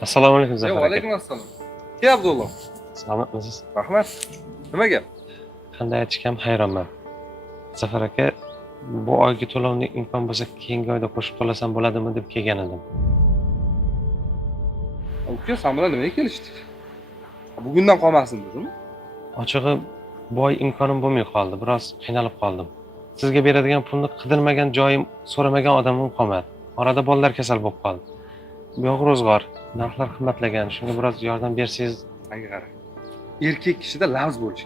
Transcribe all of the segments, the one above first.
Assalomu alaykum Zafar aka. Alaykum assalom. Ke Abdulloh. Salomatmisiz? Rahmat. Nima gap? Qanday aytishga ham hayronman. Zafar aka, bu oygi to'lovni imkon bo'lsa keyingi oyda qo'shib to'lasam bo'ladimi deb kelgan edim. Uka, sen bilan nimaga kelishdik? Bugundan qolmasin dedimi? Ochig'i, bu oy imkonim bo'lmay qoldi. Biroz qiynalib qoldim. Sizga beradigan pulni qidirmagan joyim, so'ramagan odamim qolmadi. Orada bolalar kasal bo'lib qoldi. Bu yoq ro'zg'or, narxlar qimmatlagan. Shunga biroz yordam bersangiz. Menga qara. Erkak kishida lavz bo'lish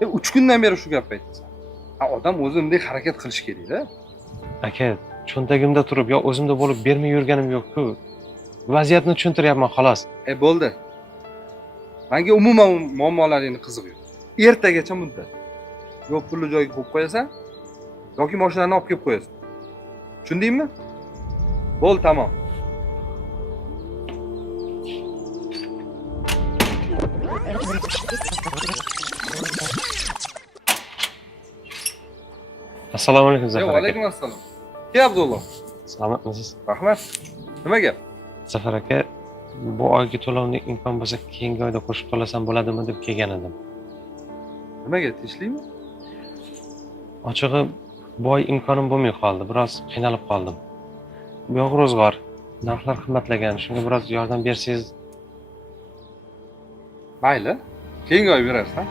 kerak. 3 kundan beri shu gapni aytasan. Odam o'zi bunday harakat qilish kerak-da. Aka, cho'ntagimda turib yo o'zimda bo'lib bermay yurganim yo'q-ku. Vaziyatni tushuntiryapman xolos. Bo'ldi. Menga umuman muammolaringni qiziq yo'q. Ertagacha muddat. Yo pulni joyiga qo'yib qo'yasan, yoki mashinani olib kelib qo'yasan. Tushundingmi? Bo'ldi, tamom. Assalomu alaykum Zafar aka. Alaykum assalom. Ke Abdulloh. Salomatmisiz? Rahmat. Nima gap? Zafar aka, bu oygi to'lovni imkon bo'lsa keyingi oyda qo'shib to'lasam bo'ladimi deb kelgan edim. Nimaga tinchlikmi? Ochig'i, bu oy imkonim bo'lmay qoldi. Biroz qiynalib qoldim. Bu yoq ro'zg'or, narxlar qimmatlagan. Shunga biroz yordam bersangiz. Mayli. Keyingi oy berarsan.